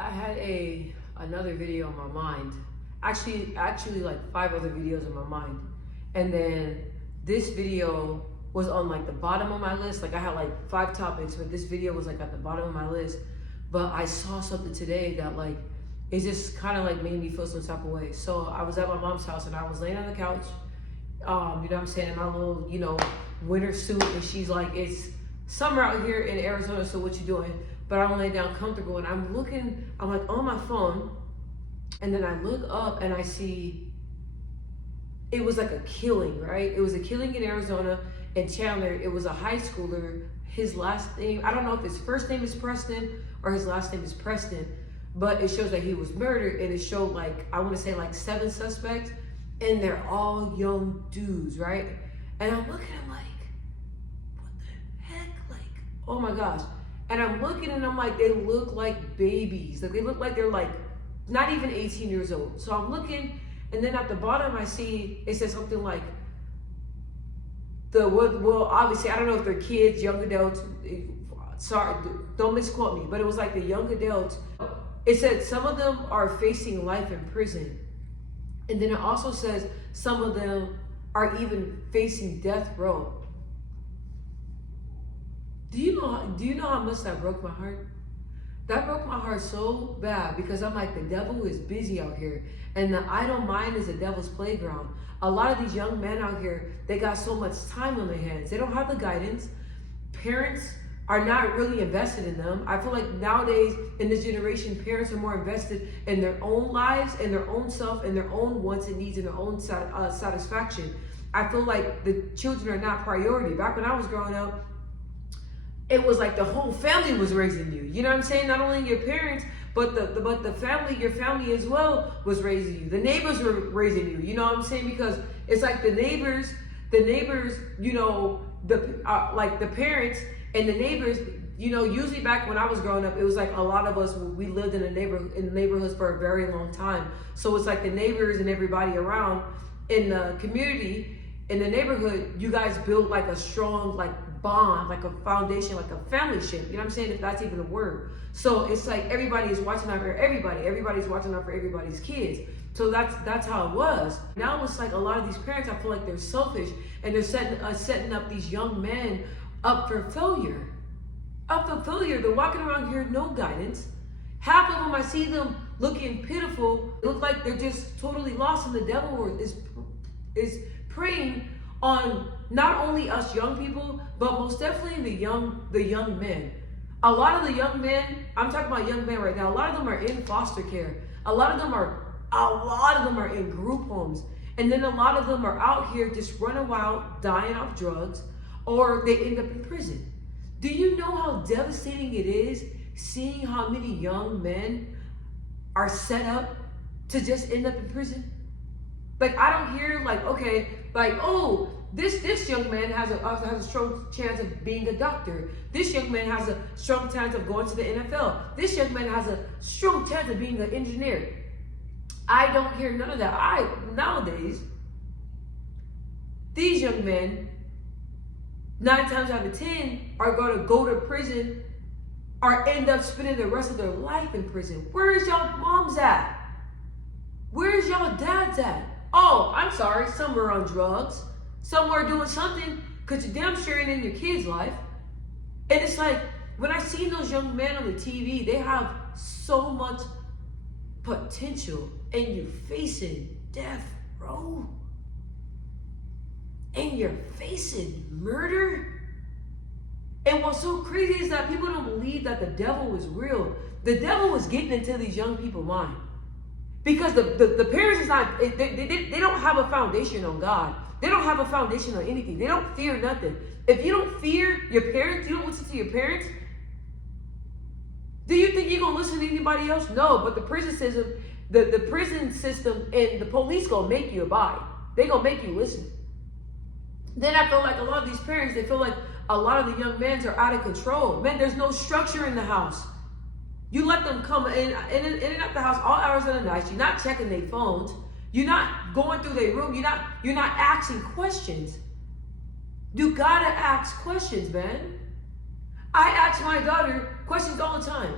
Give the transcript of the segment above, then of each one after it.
I had another video on my mind. Actually like 5 other videos in my mind. And then this video was on like the bottom of my list. Like I had like 5 topics, but this video was like at the bottom of my list. But I saw something today that like it just kind of like made me feel some type of way. So I was at my mom's house and I was laying on the couch, you know what I'm saying, in my little, winter suit, and she's like, it's summer out here in Arizona, so what you doing? But I'm laying down comfortable and I'm like on my phone, and then I look up and I see it was like a killing, right? It was a killing in Arizona, in Chandler. It was a high schooler. His last name, I don't know if his first name is Preston or his last name is Preston, but it shows that he was murdered, and it showed like, I want to say like 7 suspects, and they're all young dudes, right? And I'm looking, I'm like, what the heck? Like, oh my gosh. And I'm looking and I'm like, they look like babies. Like they look like they're like not even 18 years old. So I'm looking, and then at the bottom I see it says something like well, obviously I don't know if they're kids, young adults. Sorry, don't misquote me, but it was like the young adults. It said some of them are facing life in prison. And then it also says some of them are even facing death row. Do you know how much that broke my heart? That broke my heart so bad, because I'm like, the devil is busy out here, and the idle mind is the devil's playground. A lot of these young men out here, they got so much time on their hands. They don't have the guidance. Parents are not really invested in them. I feel like nowadays in this generation, parents are more invested in their own lives and their own self and their own wants and needs and their own satisfaction. I feel like the children are not priority. Back when I was growing up, it was like the whole family was raising you. You know what I'm saying? Not only your parents, but the family, your family as well was raising you. The neighbors were raising you. You know what I'm saying? Because it's like the neighbors, like the parents and the neighbors, usually back when I was growing up, it was like a lot of us, we lived in neighborhoods for a very long time. So it's like the neighbors and everybody around in the community, in the neighborhood, you guys built like a strong like bond, like a foundation, like a family ship. You know what I'm saying? If that's even a word. So it's like everybody is watching out for everybody. Everybody's watching out for everybody's kids. So that's how it was. Now it's like a lot of these parents, I feel like they're selfish, and they're setting up these young men up for failure. Up for failure. They're walking around here, no guidance. Half of them, I see them looking pitiful. They look like they're just totally lost, and the devil is preying on not only us young people, but most definitely the young men. A lot of the young men, I'm talking about young men right now, a lot of them are in foster care. A lot of them are in group homes. And then a lot of them are out here just running wild, dying off drugs, or they end up in prison. Do you know how devastating it is seeing how many young men are set up to just end up in prison? Like, I don't hear like, okay, like, oh, this young man has a strong chance of being a doctor. This young man has a strong chance of going to the NFL. This young man has a strong chance of being an engineer. I don't hear none of that. Nowadays, these young men, 9 times out of 10, are going to go to prison or end up spending the rest of their life in prison. Where is y'all moms at? Where is y'all dads at? Oh, I'm sorry, some are on drugs. Some are doing something, because you're damn sure ain't in your kid's life. And it's like, when I see those young men on the TV, they have so much potential, and you're facing death row. And you're facing murder. And what's so crazy is that people don't believe that the devil is real. The devil is getting into these young people's mind. Because the parents is not, they don't have a foundation on God. They don't have a foundation on anything. They don't fear nothing. If you don't fear your parents, you don't listen to your parents, do you think you're going to listen to anybody else? No, but the prison system, the prison system and the police going to make you abide. They going to make you listen. Then I feel like a lot of these parents, they feel like a lot of the young men are out of control. Man, there's no structure in the house. You let them come in and out the house all hours of the night. You're not checking their phones. You're not going through their room. You're not asking questions. You gotta ask questions, man. I ask my daughter questions all the time.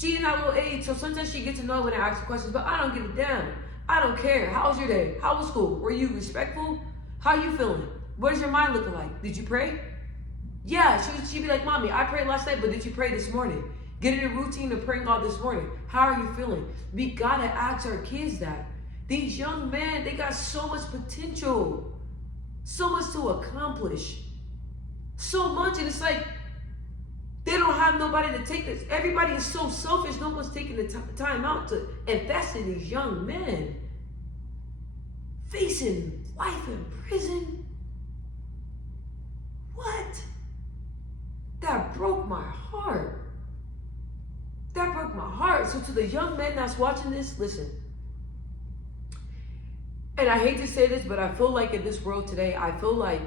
She in that little age, so sometimes she gets annoyed when I ask her questions, but I don't give a damn. I don't care. How was your day? How was school? Were you respectful? How you feeling? What is your mind looking like? Did you pray? Yeah, she'd be like, Mommy, I prayed last night, but did you pray this morning? Get in a routine of praying God this morning. How are you feeling? We gotta ask our kids that. These young men, they got so much potential, so much to accomplish, so much, and it's like they don't have nobody to take this. Everybody is so selfish. No one's taking the time out to invest in these young men facing life in prison. What? That broke my heart. That broke my heart. So to the young men that's watching this, listen. And I hate to say this, but I feel like in this world today, I feel like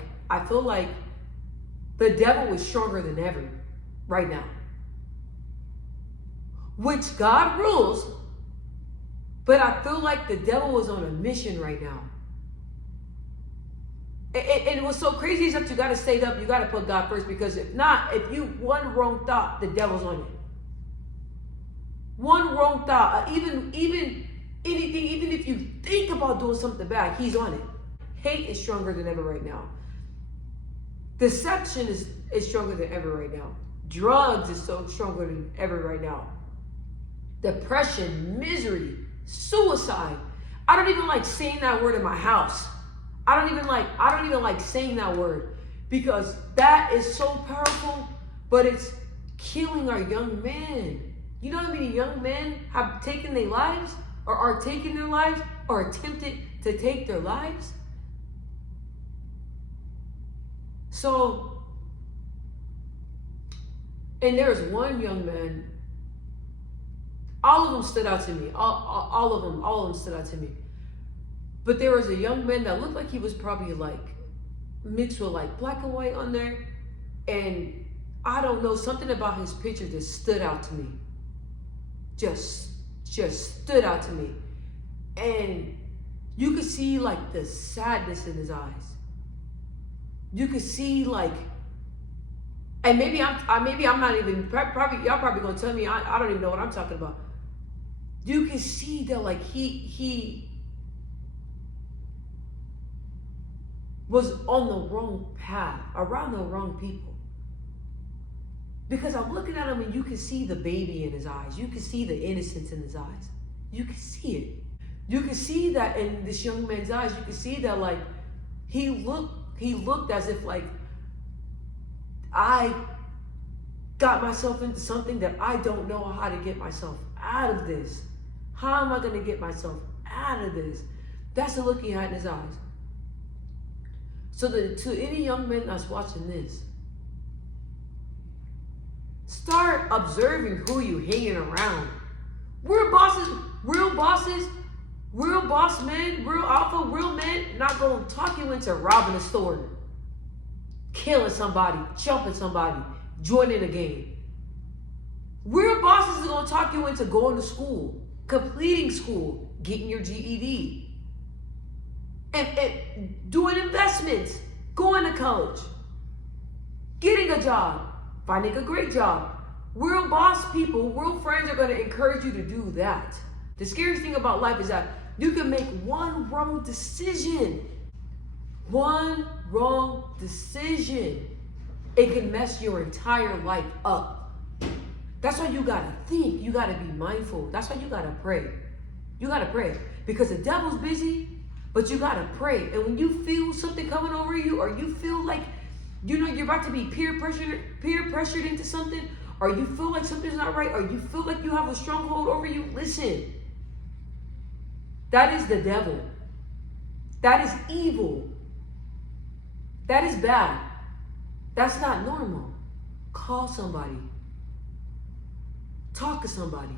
the devil is stronger than ever right now. Which God rules, but I feel like the devil is on a mission right now. And what's so crazy is that you got to stay up, you got to put God first, because if not, if you one wrong thought, the devil's on it. One wrong thought, even anything, even if you think about doing something bad, he's on it. Hate is stronger than ever right now. Deception is stronger than ever right now. Drugs is so stronger than ever right now. Depression, misery, suicide. I don't even like saying that word in my house. I don't even like saying that word, because that is so powerful, but it's killing our young men. You know how many young men have taken their lives, or are taking their lives, or attempted to take their lives? So, and there's one young man, all of them stood out to me. All of them stood out to me. But there was a young man that looked like he was probably like mixed with like black and white on there. And I don't know, something about his picture just stood out to me. Just stood out to me. And you could see like the sadness in his eyes. You could see like, and maybe I'm not even, probably y'all probably gonna tell me I don't even know what I'm talking about. You can see that like he was on the wrong path, around the wrong people. Because I'm looking at him and you can see the baby in his eyes. You can see the innocence in his eyes. You can see it. You can see that in this young man's eyes. You can see that like he looked as if like, I got myself into something that I don't know how to get myself out of this. How am I going to get myself out of this? That's the look he had in his eyes. So to any young men that's watching this, start observing who you hanging around. Real bosses, real boss men, real alpha, real men, not going to talk you into robbing a store, killing somebody, jumping somebody, joining a game. Real bosses are going to talk you into going to school, completing school, getting your GED, and doing investments, going to college, getting a job, finding a great job. Real boss people, real friends are going to encourage you to do that. The scariest thing about life is that you can make one wrong decision. One wrong decision. It can mess your entire life up. That's why you gotta think. You gotta be mindful. That's why you gotta pray. You gotta pray. Because the devil's busy, but you gotta pray. And when you feel something coming over you, or you feel like, you know, you're about to be peer pressured into something, or you feel like something's not right, or you feel like you have a stronghold over you, listen. That is the devil. That is evil. That is bad. That's not normal. Call somebody. Talk to somebody.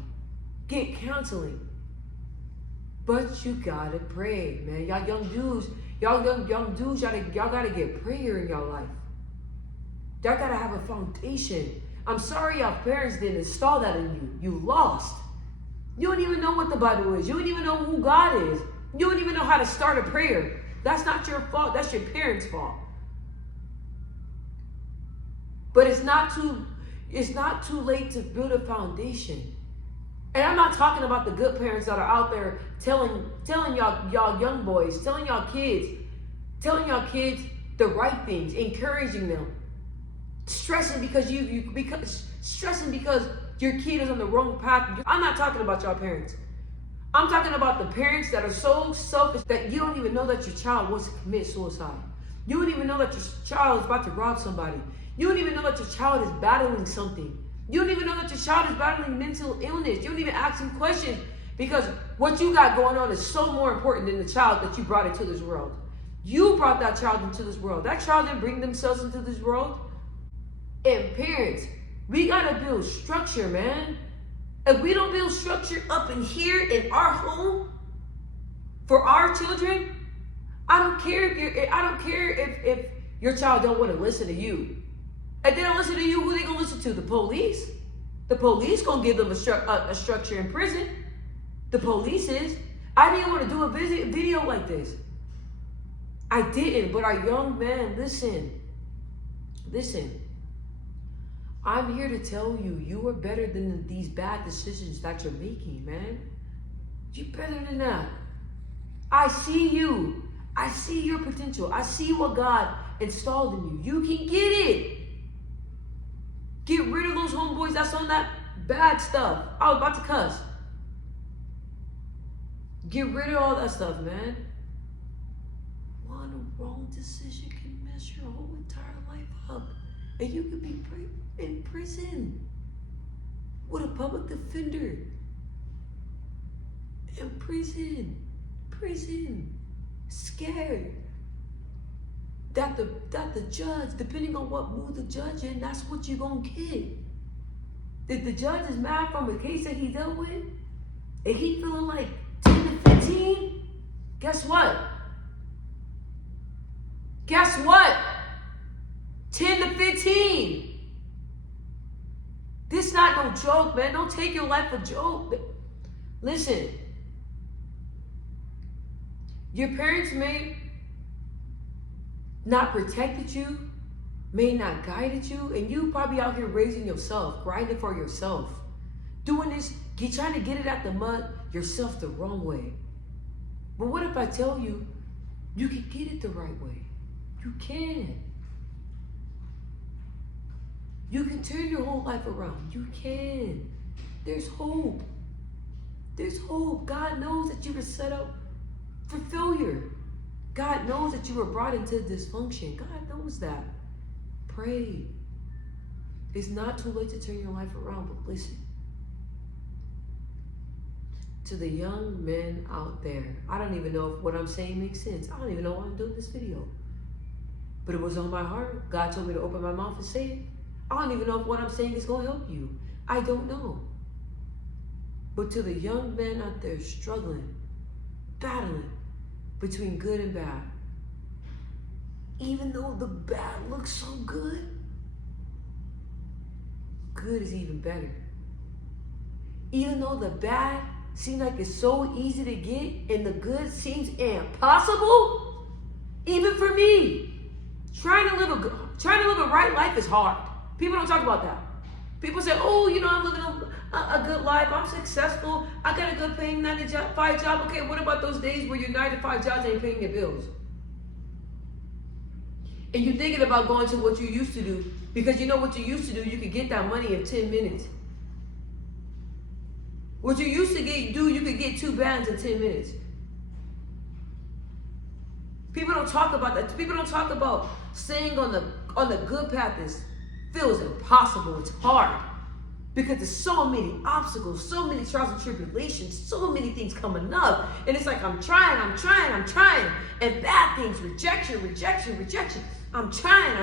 Get counseling. But you gotta pray, man. Y'all young dudes, y'all gotta get prayer in your life. Y'all gotta have a foundation. I'm sorry y'all parents didn't install that in you. You lost. You don't even know what the Bible is. You don't even know who God is. You don't even know how to start a prayer. That's not your fault. That's your parents' fault. But it's not too late to build a foundation. And I'm not talking about the good parents that are out there telling y'all young boys, telling y'all kids the right things, encouraging them, stressing because stressing because your kid is on the wrong path. I'm not talking about y'all parents. I'm talking about the parents that are so selfish that you don't even know that your child wants to commit suicide. You don't even know that your child is about to rob somebody. You don't even know that your child is battling something. You don't even know that your child is battling mental illness. You don't even ask them questions because what you got going on is so more important than the child that you brought into this world. You brought that child into this world. That child didn't bring themselves into this world. And parents, we gotta build structure, man. If we don't build structure up in here in our home for our children, I don't care if your child don't want to listen to you. If they don't listen to you, who they gonna listen to? The police. The police gonna give them a structure in prison. The police is. I didn't want to do a video like this. I didn't, but our young man, listen. I'm here to tell you, you are better than these bad decisions that you're making, man. You're better than that. I see you. I see your potential. I see what God installed in you. You can get it. Get rid of those homeboys that's on that bad stuff. I was about to cuss. Get rid of all that stuff, man. One wrong decision can mess your whole entire life up. And you could be in prison with a public defender. In prison. Scared. That the judge, depending on what mood the judge in, that's what you're gonna get. If the judge is mad from a case that he dealt with, and he feeling like 10 to 15, guess what? 10 to 15. This not no joke, man. Don't take your life a joke. Listen. Your parents may not protected you, may not guided you, and you probably out here raising yourself, grinding for yourself. Doing this, trying to get it out the mud yourself the wrong way. But what if I tell you, you can get it the right way? You can. You can turn your whole life around. You can. There's hope. There's hope. God knows that you were set up for failure. God knows that you were brought into dysfunction. God knows that. Pray. It's not too late to turn your life around, but listen. To the young men out there, I don't even know if what I'm saying makes sense. I don't even know why I'm doing this video. But it was on my heart. God told me to open my mouth and say it. I don't even know if what I'm saying is going to help you. I don't know. But to the young men out there struggling, battling between good and bad, even though the bad looks so good, good is even better. Even though the bad seems like it's so easy to get and the good seems impossible, even for me, trying to live a right life is hard. People don't talk about that. People say, oh, I'm living a good life. I'm successful. I got a good paying 9 to 5 job. Okay, what about those days where your 9 to 5 jobs ain't paying your bills? And you're thinking about going to what you used to do because you know what you used to do, you could get that money in 10 minutes. What you used to do, you could get 2 bands in 10 minutes. People don't talk about that. People don't talk about staying on the good path. This feels impossible. It's hard because there's so many obstacles, so many trials and tribulations, so many things coming up. And it's like, I'm trying. And bad things, rejection. I'm trying.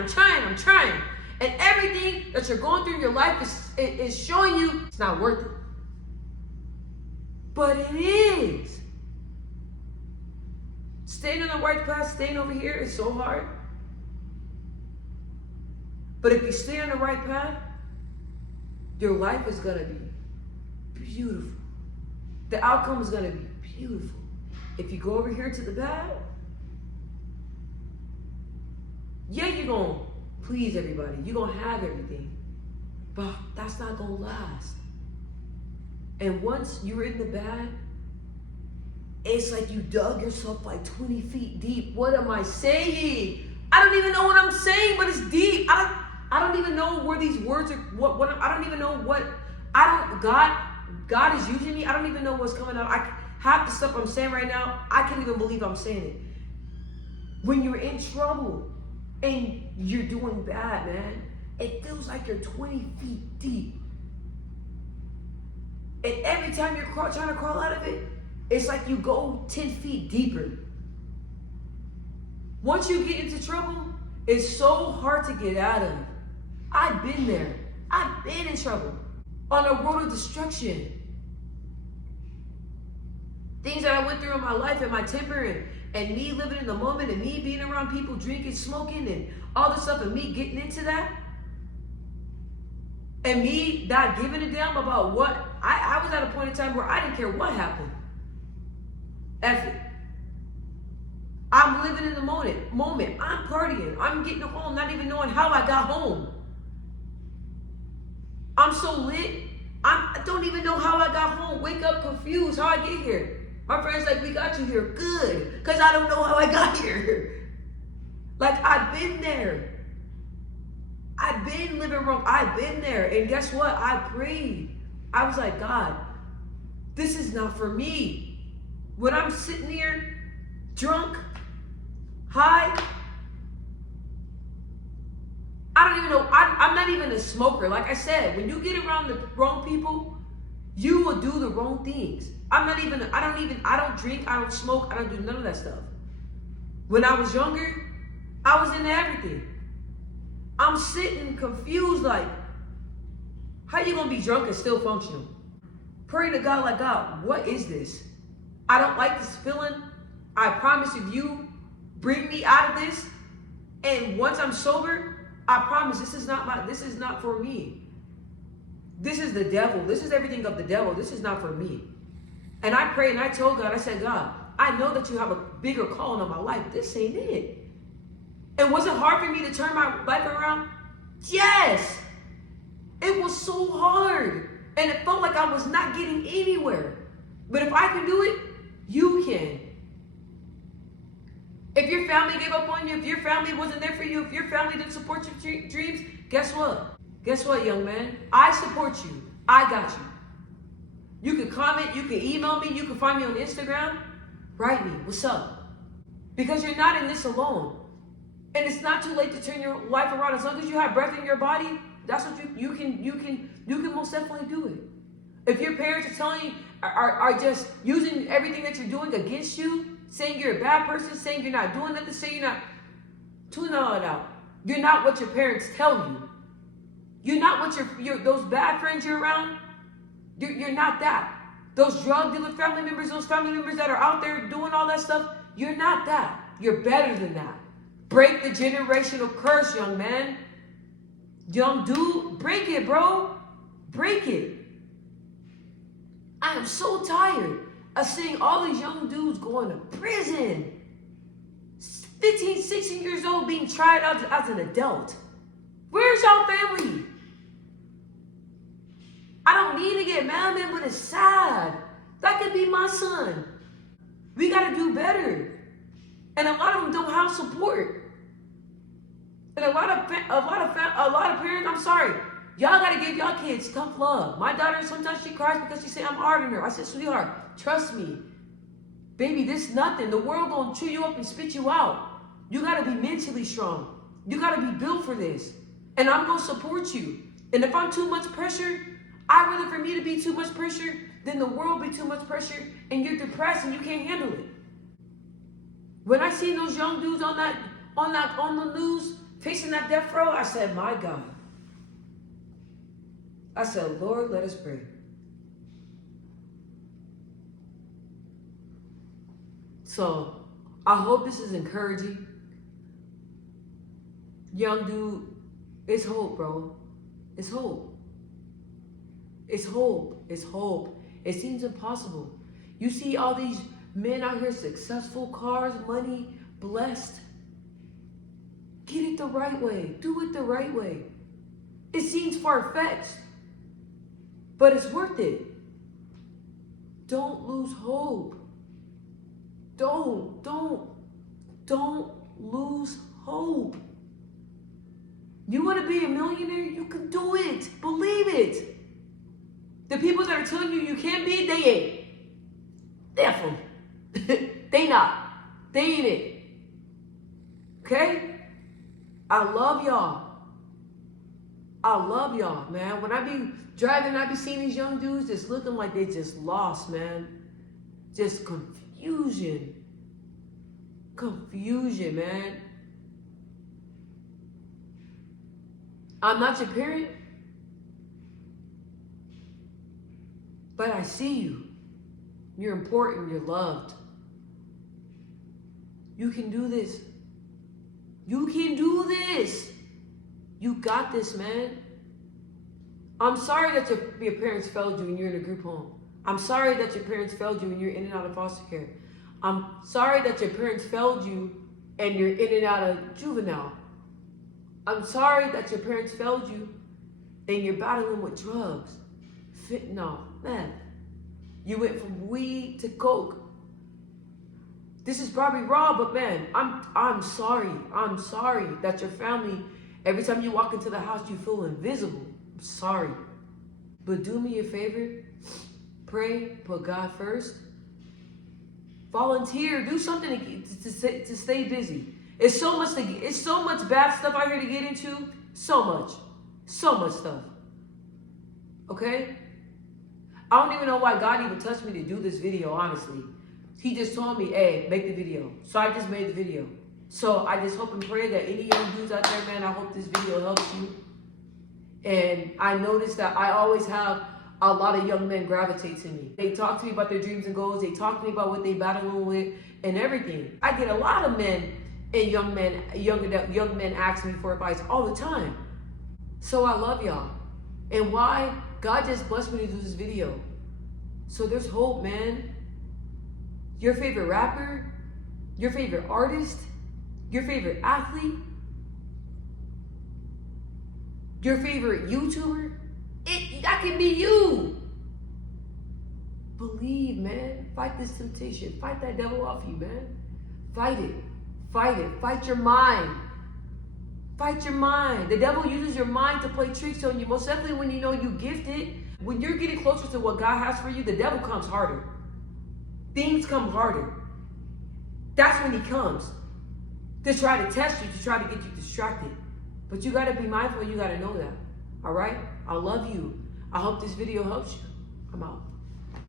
And everything that you're going through in your life is showing you it's not worth it. But it is. Staying on the right path, staying over here is so hard. But if you stay on the right path, your life is going to be beautiful. The outcome is going to be beautiful. If you go over here to the bad, yeah, you're going to please everybody. You're going to have everything. But that's not going to last. And once you're in the bad, it's like you dug yourself like 20 feet deep. What am I saying? I don't even know what I'm saying, but it's deep. I don't even know where these words are. I don't even know what. God is using me. I don't even know what's coming out. Half the stuff I'm saying right now, I can't even believe I'm saying it. When you're in trouble and you're doing bad, man, it feels like you're 20 feet deep. And every time you're trying to crawl out of it, it's like you go 10 feet deeper. Once you get into trouble, it's so hard to get out of. I've been there. I've been in trouble. On a road of destruction. Things that I went through in my life and my temper and me living in the moment and me being around people drinking, smoking and all this stuff and me getting into that. And me not giving a damn about what. I was at a point in time where I didn't care what happened. F it. I'm living in the moment. I'm partying. I'm getting home, not even knowing how I got home. I'm so lit. I don't even know how I got home. Wake up confused how I get here. My friend's like, we got you here. Good. Because I don't know how I got here. Like, I've been there. I've been living wrong. I've been there. And guess what? I prayed. I was like, God, this is not for me. When I'm sitting here, drunk, high, I don't even know. I'm not even a smoker. Like I said, when you get around the wrong people, you will do the wrong things. I don't drink, I don't smoke, I don't do none of that stuff. When I was younger, I was into everything. I'm sitting confused like, how you gonna be drunk and still functional? Praying to God like, God, what is this? I don't like this feeling. I promise if you bring me out of this, and once I'm sober, I promise this is not for me. This is the devil. This is everything of the devil. This is not for me. And I prayed and I told God, I said, God, I know that you have a bigger calling on my life. This ain't it. And was it hard for me to turn my life around? Yes. It was so hard. And it felt like I was not getting anywhere. But if I can do it, you can. If your family gave up on you, if your family wasn't there for you, if your family didn't support your dreams, guess what? Guess what, young man? I support you. I got you. You can comment, you can email me, you can find me on Instagram. Write me, what's up? Because you're not in this alone. And it's not too late to turn your life around. As long as you have breath in your body, that's what you can most definitely do it. If your parents are telling you, are just using everything that you're doing against you, saying you're a bad person, saying you're not doing nothing, saying you're not, tune all that out. You're not what your parents tell you. You're not what those bad friends you're around. You're not that. Those drug dealer family members, those family members that are out there doing all that stuff, you're not that. You're better than that. Break the generational curse, young man. Young dude, break it, bro. Break it. I am so tired of seeing all these young dudes going to prison. 15, 16 years old being tried out as an adult. Where's y'all family? I don't mean to get mad, man, but it's sad. That could be my son. We got to do better. And a lot of them don't have support. And a lot of parents, I'm sorry, y'all got to give y'all kids tough love. My daughter, sometimes she cries because she say I'm hard on her. I said, sweetheart, trust me. Baby, this nothing. The world gonna chew you up and spit you out. You got to be mentally strong. You got to be built for this. And I'm going to support you. And if I'm too much pressure, I'd rather for me to be too much pressure than the world be too much pressure and you're depressed and you can't handle it. When I seen those young dudes on the news facing that death row, I said, my God. I said, Lord, let us pray. So I hope this is encouraging. Young dude, it's hope, bro. It's hope. It's hope. It's hope. It seems impossible. You see all these men out here, successful, cars, money, blessed. Get it the right way. Do it the right way. It seems far-fetched, but it's worth it. Don't lose hope. Don't lose hope. You want to be a millionaire? You can do it. Believe it. The people that are telling you you can't be, they ain't. Definitely. They not. They ain't it. Okay? I love y'all. I love y'all, man. When I be driving, I be seeing these young dudes just looking like they just lost, man. Just confusion. Confusion, man. I'm not your parent, but I see you. You're important. You're loved. You can do this. You can do this. You got this, man. I'm sorry that your parents failed you and you're in a group home. I'm sorry that your parents failed you and you're in and out of foster care. I'm sorry that your parents failed you and you're in and out of juvenile. I'm sorry that your parents failed you and you're battling with drugs, fentanyl, meth. You went from weed to coke. This is probably raw, but man, I'm sorry. I'm sorry that your family, every time you walk into the house, you feel invisible. I'm sorry. But do me a favor. Pray, put God first. Volunteer, do something to stay busy. It's so much bad stuff out here to get into. So much stuff. Okay? I don't even know why God even touched me to do this video, honestly. He just told me, hey, make the video. So I just made the video. So I just hope and pray that any young dudes out there, man, I hope this video helps you. And I noticed that I always have a lot of young men gravitate to me. They talk to me about their dreams and goals. They talk to me about what they battling with and everything. I get a lot of men and young men ask me for advice all the time. So I love y'all. And why? God just blessed me to do this video. So there's hope, man. Your favorite rapper, your favorite artist, your favorite athlete, your favorite YouTuber, that can be you. Believe, man. Fight this temptation. Fight that devil off you, man. Fight it. Fight it. Fight your mind. Fight your mind. The devil uses your mind to play tricks on you. Most definitely when you know you gifted. When you're getting closer to what God has for you, the devil comes harder. Things come harder. That's when he comes. To try to test you, to try to get you distracted. But you got to be mindful. You got to know that. All right? I love you. I hope this video helps you. I'm out.